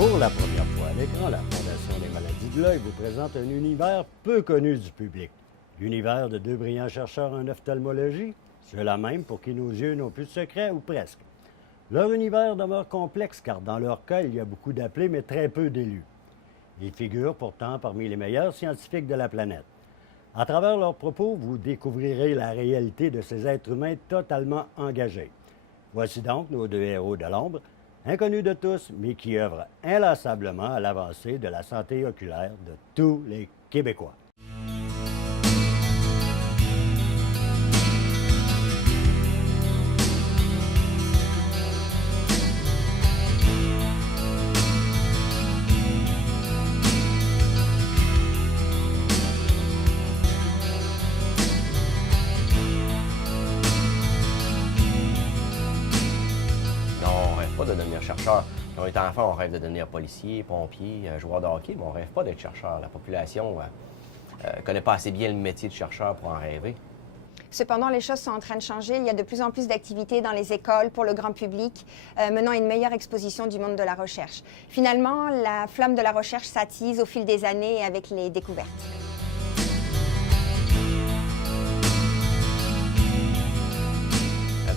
Pour la première fois à l'écran, la Fondation des maladies de l'œil vous présente un univers peu connu du public. L'univers de deux brillants chercheurs en ophtalmologie, ceux-là même pour qui nos yeux n'ont plus de secret ou presque. Leur univers demeure complexe car dans leur cas, il y a beaucoup d'appelés mais très peu d'élus. Ils figurent pourtant parmi les meilleurs scientifiques de la planète. À travers leurs propos, vous découvrirez la réalité de ces êtres humains totalement engagés. Voici donc nos deux héros de l'ombre, inconnus de tous, mais qui œuvrent inlassablement à l'avancée de la santé oculaire de tous les Québécois. De devenir chercheur. Quand on est enfant, on rêve de devenir policier, pompier, joueur de hockey, mais on ne rêve pas d'être chercheur. La population ne connaît pas assez bien le métier de chercheur pour en rêver. Cependant, les choses sont en train de changer. Il y a de plus en plus d'activités dans les écoles pour le grand public, menant à une meilleure exposition du monde de la recherche. Finalement, la flamme de la recherche s'attise au fil des années et avec les découvertes.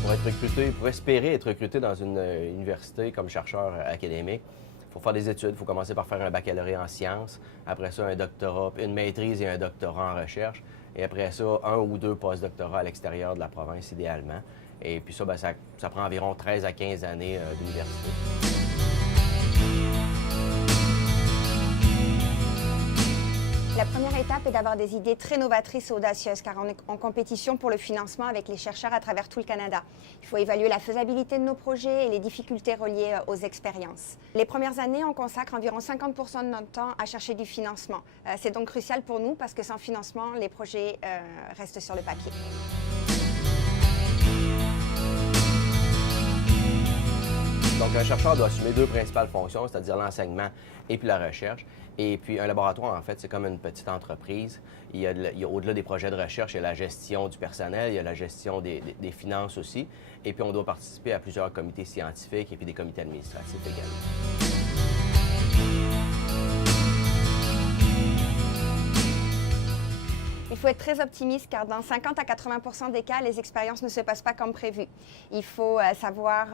Pour être recruté, pour espérer être recruté dans une université comme chercheur académique, il faut faire des études. Il faut commencer par faire un baccalauréat en sciences, après ça un doctorat, une maîtrise et un doctorat en recherche, et après ça, un ou deux post-doctorats à l'extérieur de la province, idéalement. Et puis ça, ça prend environ 13 à 15 années d'université. La première étape est d'avoir des idées très novatrices et audacieuses, car on est en compétition pour le financement avec les chercheurs à travers tout le Canada. Il faut évaluer la faisabilité de nos projets et les difficultés reliées aux expériences. Les premières années, on consacre environ 50% de notre temps à chercher du financement. C'est donc crucial pour nous, parce que sans financement, les projets restent sur le papier. Donc, un chercheur doit assumer deux principales fonctions, c'est-à-dire l'enseignement et puis la recherche. Et puis, un laboratoire, en fait, c'est comme une petite entreprise. Il y a au-delà des projets de recherche, il y a la gestion du personnel, il y a la gestion des finances aussi. Et puis, on doit participer à plusieurs comités scientifiques et puis des comités administratifs également. Il faut être très optimiste car dans 50 à 80% des cas, les expériences ne se passent pas comme prévu. Il faut savoir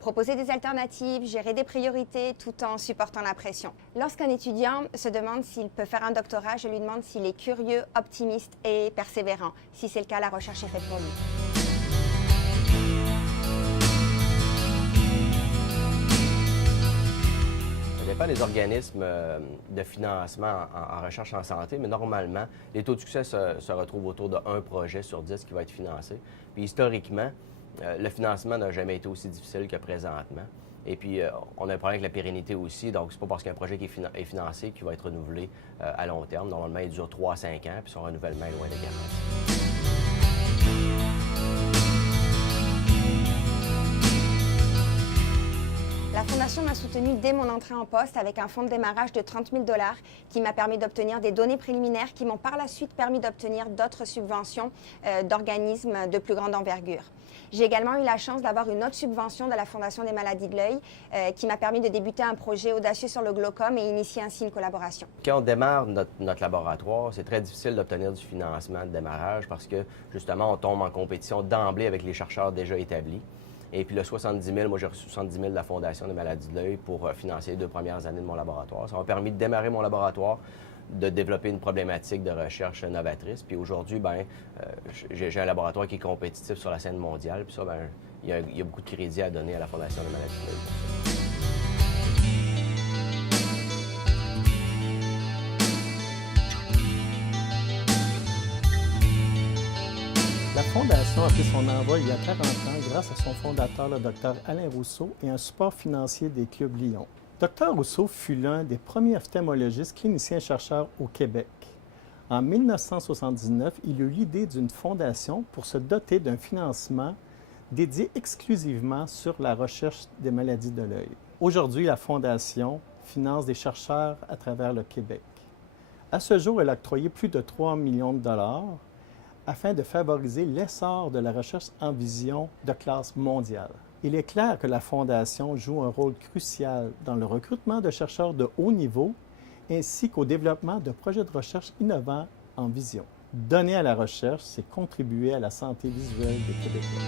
proposer des alternatives, gérer des priorités tout en supportant la pression. Lorsqu'un étudiant se demande s'il peut faire un doctorat, je lui demande s'il est curieux, optimiste et persévérant. Si c'est le cas, la recherche est faite pour lui. Ça dépend des organismes de financement en recherche en santé, mais normalement, les taux de succès se retrouvent autour de 1 projet sur 10 qui va être financé. Puis historiquement, le financement n'a jamais été aussi difficile que présentement. Et puis, on a un problème avec la pérennité aussi, donc c'est pas parce qu'un projet qui est financé qu'il va être renouvelé à long terme. Normalement, il dure 3 à 5 ans, puis son renouvellement est loin de garanti. La Fondation m'a soutenue dès mon entrée en poste avec un fonds de démarrage de 30 000 $ qui m'a permis d'obtenir des données préliminaires qui m'ont par la suite permis d'obtenir d'autres subventions d'organismes de plus grande envergure. J'ai également eu la chance d'avoir une autre subvention de la Fondation des maladies de l'œil qui m'a permis de débuter un projet audacieux sur le glaucome et initier ainsi une collaboration. Quand on démarre notre laboratoire, c'est très difficile d'obtenir du financement de démarrage parce que, justement, on tombe en compétition d'emblée avec les chercheurs déjà établis. Et puis le 70 000, moi j'ai reçu 70 000 de la Fondation des maladies de l'œil pour financer les 2 premières années de mon laboratoire. Ça m'a permis de démarrer mon laboratoire, de développer une problématique de recherche novatrice. Puis aujourd'hui, j'ai un laboratoire qui est compétitif sur la scène mondiale. Puis ça, il y a beaucoup de crédit à donner à la Fondation des maladies de l'œil. La Fondation a fait son envol il y a 40 ans grâce à son fondateur, le Dr Alain Rousseau, et un support financier des clubs Lyon. Dr Rousseau fut l'un des premiers ophtalmologistes cliniciens-chercheurs au Québec. En 1979, il eut l'idée d'une fondation pour se doter d'un financement dédié exclusivement sur la recherche des maladies de l'œil. Aujourd'hui, la Fondation finance des chercheurs à travers le Québec. À ce jour, elle a octroyé plus de 3 millions de dollars afin de favoriser l'essor de la recherche en vision de classe mondiale. Il est clair que la Fondation joue un rôle crucial dans le recrutement de chercheurs de haut niveau ainsi qu'au développement de projets de recherche innovants en vision. Donner à la recherche, c'est contribuer à la santé visuelle des Québécois.